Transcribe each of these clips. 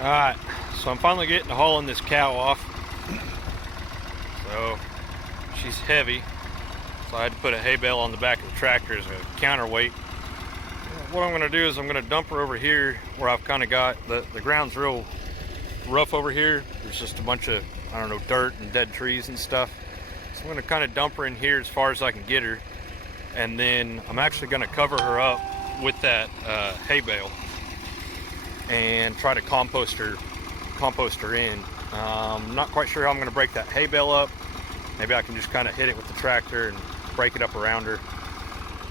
Alright, so I'm finally getting to hauling this cow off. So she's heavy, so I had to put a hay bale on the back of the tractor as a counterweight. What I'm going to do is I'm going to dump her over here where I've kind of got the ground's real rough over here. There's just a bunch of, I don't know, dirt and dead trees and stuff. So I'm going to kind of dump her in here as far as I can get her, and then I'm actually going to cover her up with that hay bale and try to compost her in. Not quite sure how I'm going to break that hay bale up. Maybe I can just kind of hit it with the tractor and break it up around her.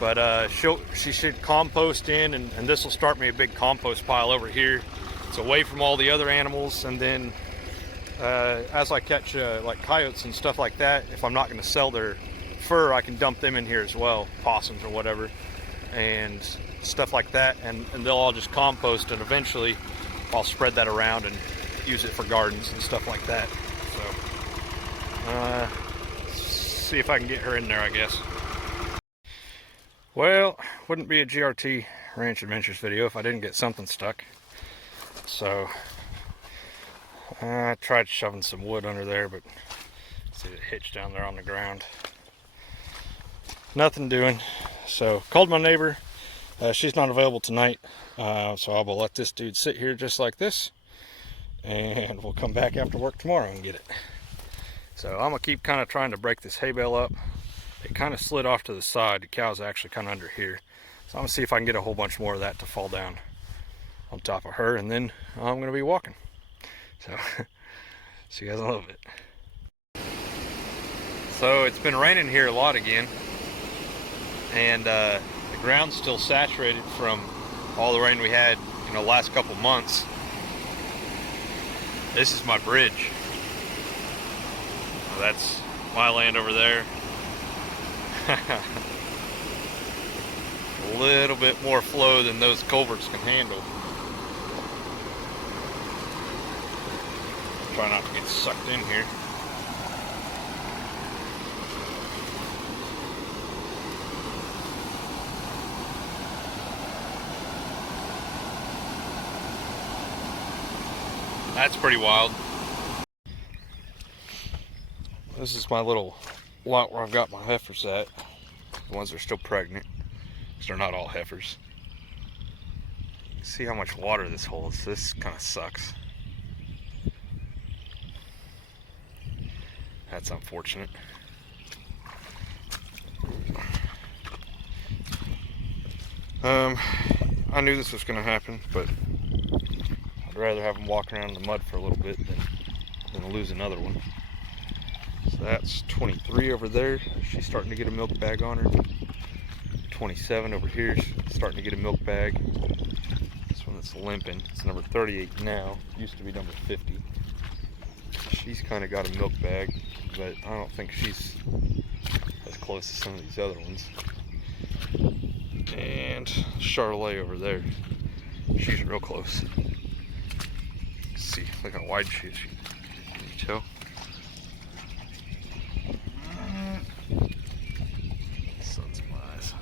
But she should compost in, and this will start me a big compost pile over here. It's away from all the other animals, and then as I catch like coyotes and stuff like that, if I'm not going to sell their fur, I can dump them in here as well, possums or whatever, and stuff like that, and they'll all just compost, and eventually I'll spread that around and use it for gardens and stuff like that. So see if I can get her in there, I guess. Well, wouldn't be a GRT Ranch Adventures video if I didn't get something stuck. So I tried shoving some wood under there, but see it hitched down there on the ground. Nothing doing. So called my neighbor. She's not available tonight, so I will let this dude sit here just like this, and we'll come back after work tomorrow and get it. So I'm gonna keep kind of trying to break this hay bale up. It kind of slid off to the side. The cow's actually kind of under here, so I'm gonna see if I can get a whole bunch more of that to fall down on top of her, and then I'm gonna be walking. So see you guys in a little bit. So it's been raining here a lot again, and the ground's still saturated from all the rain we had, you know, last couple months. This is my bridge. That's my land over there. A little bit more flow than those culverts can handle. Try not to get sucked in here. That's pretty wild. This is my little lot where I've got my heifers at. The ones that are still pregnant, because they're not all heifers. See how much water this holds. This kind of sucks. That's unfortunate. I knew this was going to happen, but I'd rather have them walk around in the mud for a little bit than lose another one. So that's 23 over there. She's starting to get a milk bag on her. 27 over here, she's starting to get a milk bag. This one that's limping, it's number 38 now. Used to be number 50. She's kind of got a milk bag, but I don't think she's as close as some of these other ones. And Charlotte over there, she's real close. Let's see, look how wide she is. Can you tell? Sun's in my eyes.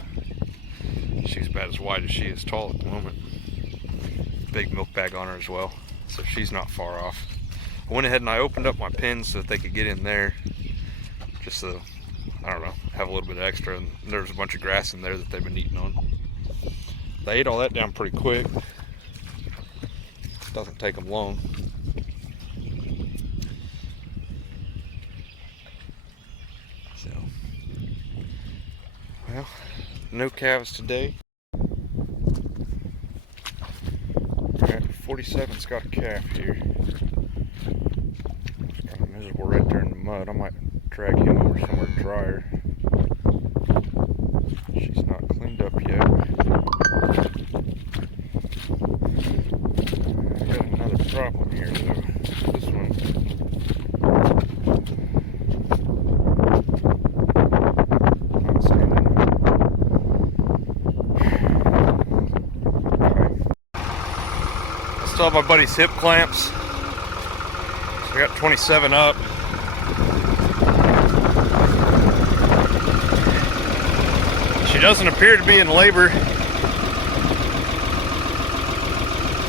She's about as wide as she is tall at the moment. Big milk bag on her as well, so she's not far off. I went ahead and I opened up my pens so that they could get in there, just so, I don't know, have a little bit extra. And there's a bunch of grass in there that they've been eating on. They ate all that down pretty quick. Doesn't take them long. So, well, no calves today. 47's got a calf here. It's kind of miserable right there in the mud. I might drag him over somewhere drier. She's not cleaned up yet. I got another problem here though. This one. Not standing up. Okay. I still have my buddy's hip clamps. So I got 27 up. She doesn't appear to be in labor.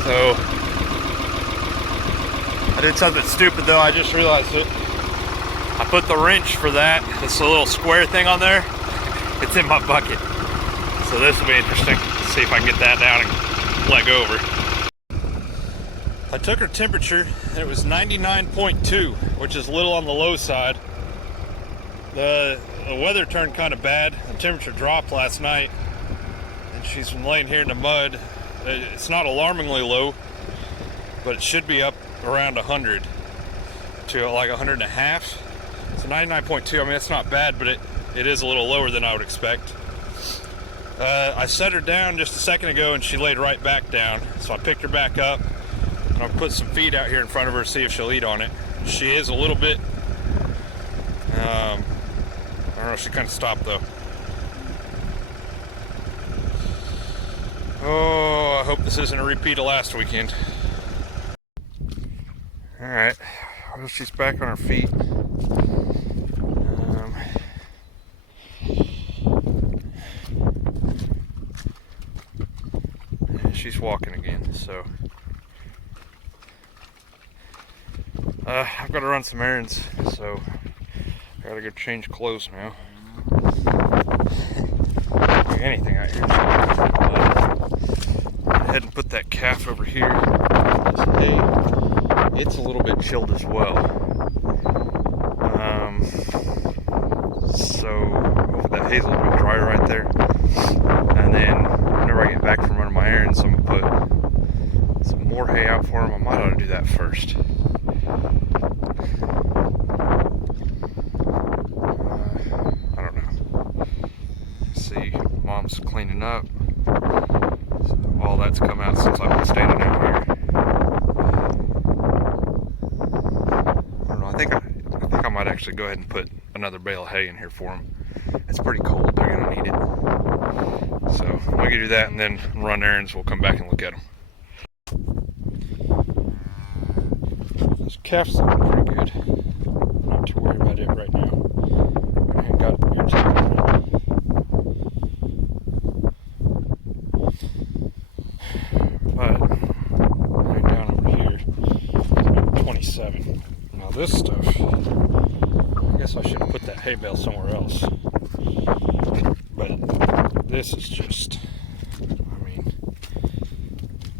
So I did something stupid though, I just realized it. I put the wrench for that, this little square thing on there, it's in my bucket. So this will be interesting. Let's see if I can get that down and let go over. I took her temperature and it was 99.2, which is a little on the low side. The weather turned kind of bad. The temperature dropped last night and she's been laying here in the mud. It's not alarmingly low, but it should be up around 100 to like 100.5. So 99.2, I mean, it's not bad, but it is a little lower than I would expect. I set her down just a second ago and she laid right back down. So I picked her back up and I'll put some feed out here in front of her to see if she'll eat on it. She is a little bit, I don't know, she kind of stopped though. Oh, I hope this isn't a repeat of last weekend. Alright, well, she's back on her feet. She's walking again, so I've got to run some errands, so I gotta go change clothes now. Anything out here. Go ahead and put that calf over here. Hey, it's a little bit chilled as well. So hopefully that hazel will be dry right there. And then whenever I get back from running my errands, I'm gonna put some more hay out for him. I might ought to do that first. I don't know. See, mom's cleaning up. So all that's come out since I've been standing out here. I don't know. I think I might actually go ahead and put another bale of hay in here for them. It's pretty cold. They're gonna need it. So I'm gonna do that and then run errands. We'll come back and look at them. This calf's looking pretty good. Not too worried about it right now. I haven't got ears on it. But right down over here, number 27. Now this stuff, I guess I should have put that hay bale somewhere else. But this is just, I mean,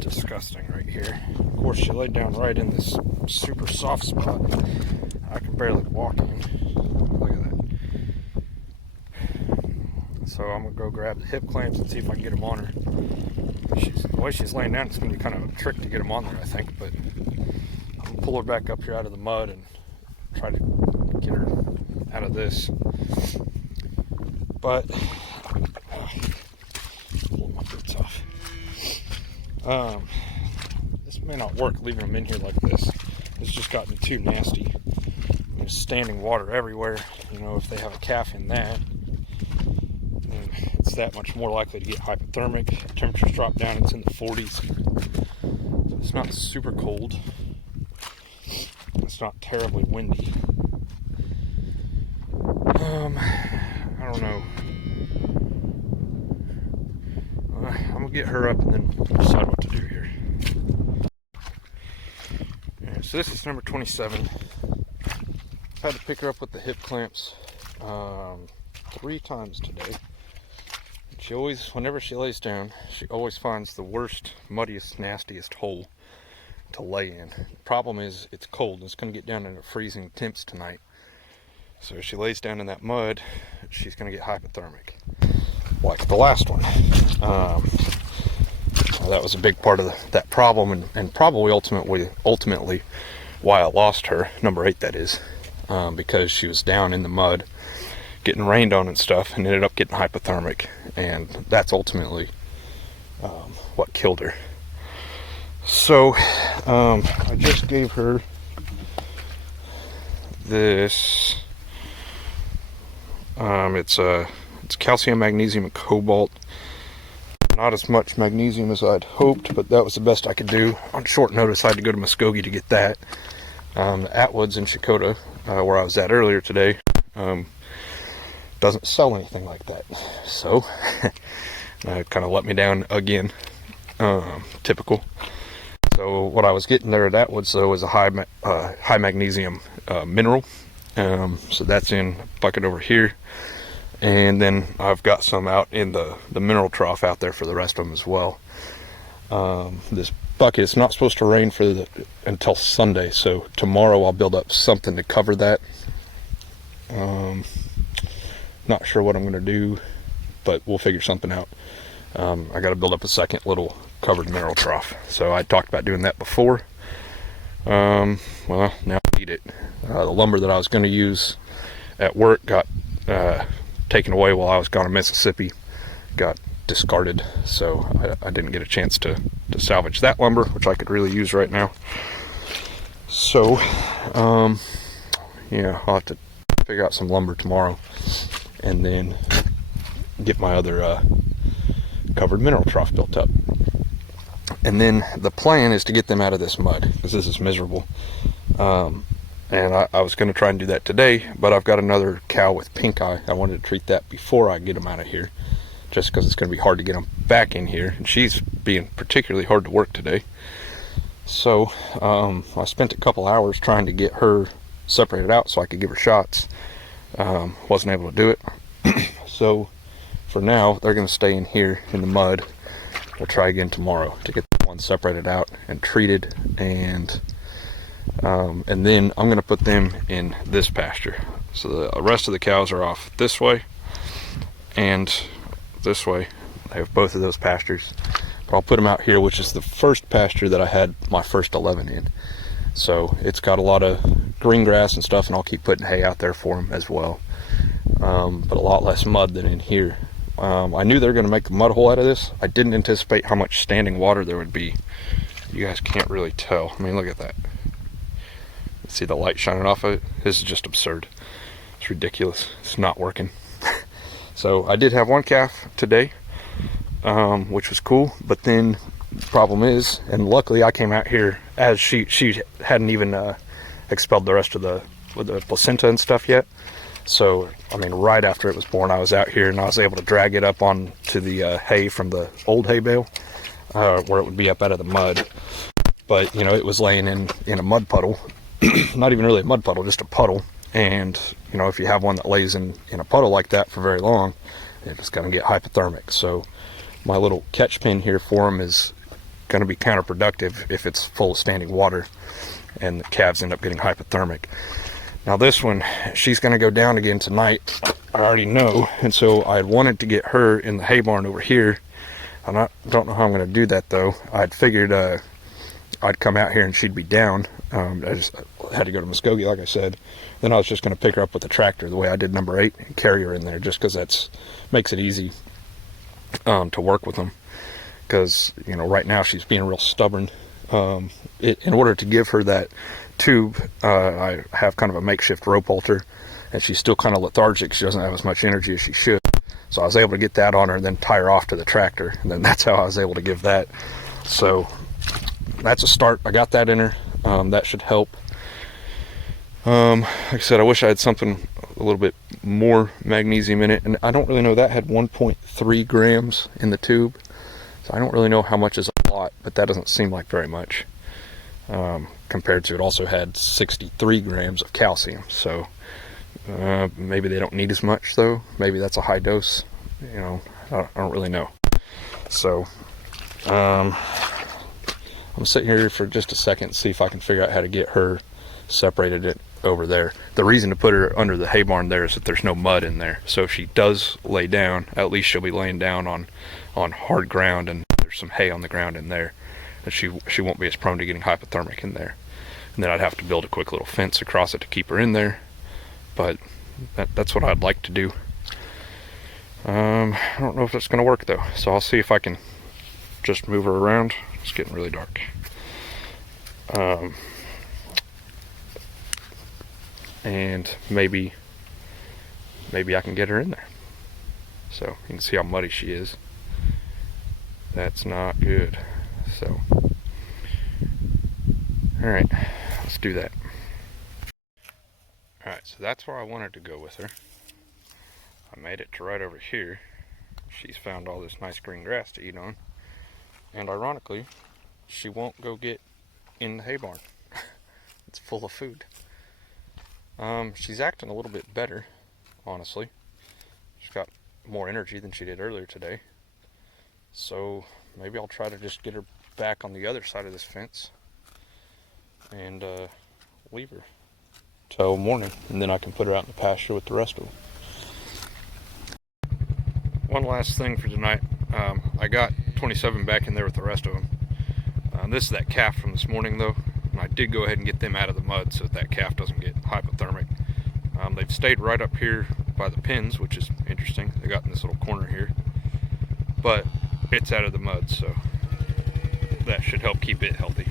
disgusting right here. Of course, she laid down right in this super soft spot. I can barely walk in. Look at that. So I'm gonna go grab the hip clamps and see if I can get them on her. The way she's laying down, it's gonna be kind of a trick to get them on there, I think. But I'm gonna pull her back up here out of the mud and try to get her out of this. But pull my boots off. This may not work leaving them in here like this. It's just gotten too nasty. There's standing water everywhere. You know, if they have a calf in that, then it's that much more likely to get hypothermic. Temperatures drop down, it's in the 40s. So it's not super cold. It's not terribly windy. I don't know. I'm gonna get her up and then decide what to do here. Yeah, so this is number 27. I've had to pick her up with the hip clamps 3 times today. She always, whenever she lays down, she always finds the worst, muddiest, nastiest hole to lay in. The problem is it's cold. It's going to get down into freezing temps tonight. So if she lays down in that mud, she's going to get hypothermic, like the last one. That was a big part of that problem, and probably ultimately why I lost her, number 8 that is, because she was down in the mud, getting rained on and stuff, and ended up getting hypothermic, and that's ultimately what killed her. So I just gave her this. It's calcium, magnesium, and cobalt. Not as much magnesium as I'd hoped, but that was the best I could do. On short notice, I had to go to Muskogee to get that. Atwoods in Chakotah, where I was at earlier today, doesn't sell anything like that. So, it kind of let me down again. Typical. So what I was getting there, that was a high magnesium mineral. So that's in a bucket over here, and then I've got some out in the mineral trough out there for the rest of them as well. This bucket, it's not supposed to rain until Sunday, so tomorrow I'll build up something to cover that. Not sure what I'm going to do, but we'll figure something out. I got to build up a second little covered mineral trough. So I talked about doing that before. Well, now I need it. The lumber that I was going to use at work got taken away while I was gone to Mississippi. Got discarded, so I didn't get a chance to salvage that lumber, which I could really use right now. So, yeah, I'll have to figure out some lumber tomorrow, and then get my other covered mineral trough built up. And then the plan is to get them out of this mud, because this is miserable. And I was going to try and do that today, but I've got another cow with pink eye. I wanted to treat that before I get them out of here, just because it's going to be hard to get them back in here, and she's being particularly hard to work today. So I spent a couple hours trying to get her separated out so I could give her shots. Wasn't able to do it. So for now, they're going to stay in here in the mud. We'll try again tomorrow to get the one separated out and treated, and then I'm going to put them in this pasture. So the rest of the cows are off this way and this way. I have both of those pastures, but I'll put them out here, which is the first pasture that I had my first 11 in. So it's got a lot of green grass and stuff, and I'll keep putting hay out there for them as well, but a lot less mud than in here. I knew they were going to make a mud hole out of this. I didn't anticipate how much standing water there would be. You guys can't really tell. I mean, look at that. See the light shining off of it? This is just absurd. It's ridiculous. It's not working. So I did have one calf today, which was cool, but then the problem is, and luckily I came out here as she hadn't even expelled the rest of the placenta and stuff yet. So, I mean, right after it was born, I was out here and I was able to drag it up onto the hay from the old hay bale, where it would be up out of the mud. But, you know, it was laying in a mud puddle. Not even really a mud puddle, just a puddle. And, you know, if you have one that lays in a puddle like that for very long, it's going to get hypothermic. So my little catch pin here for them is going to be counterproductive if it's full of standing water and the calves end up getting hypothermic. Now this one, she's going to go down again tonight, I already know, and so I had wanted to get her in the hay barn over here. I don't know how I'm going to do that though. I'd figured I'd come out here and she'd be down. I just had to go to Muskogee, like I said. Then I was just going to pick her up with the tractor the way I did number 8 and carry her in there, just because that's makes it easy to work with them. Because, you know, right now she's being real stubborn. In order to give her that tube, I have kind of a makeshift rope halter, and she's still kind of lethargic. She doesn't have as much energy as she should. So I was able to get that on her and then tie her off to the tractor, and then that's how I was able to give that. So that's a start. I got that in her. That should help. Like I said, I wish I had something a little bit more magnesium in it, and I don't really know. That had 1.3 grams in the tube, so I don't really know how much is a lot, but that doesn't seem like very much. Compared to, it also had 63 grams of calcium, so maybe they don't need as much though. Maybe that's a high dose, you know. I don't really know. So I'm gonna sit here for just a second and see if I can figure out how to get her separated it over there. The reason to put her under the hay barn there is that there's no mud in there, so if she does lay down, at least she'll be laying down on hard ground, and there's some hay on the ground in there, and she won't be as prone to getting hypothermic in there. And then I'd have to build a quick little fence across it to keep her in there, but that's what I'd like to do. I don't know if it's going to work though, so I'll see if I can just move her around. It's getting really dark. And maybe I can get her in there. So you can see how muddy she is. That's not good. So, all right, let's do that. All right, so that's where I wanted to go with her. I made it to right over here. She's found all this nice green grass to eat on. And ironically, she won't go get in the hay barn. It's full of food. She's acting a little bit better, honestly. She's got more energy than she did earlier today. So maybe I'll try to just get her back on the other side of this fence and leave her till morning, and then I can put her out in the pasture with the rest of them. One last thing for tonight. I got 27 back in there with the rest of them. This is that calf from this morning though, and I did go ahead and get them out of the mud so that calf doesn't get hypothermic. They've stayed right up here by the pins, which is interesting. They got in this little corner here, but it's out of the mud, so that should help keep it healthy.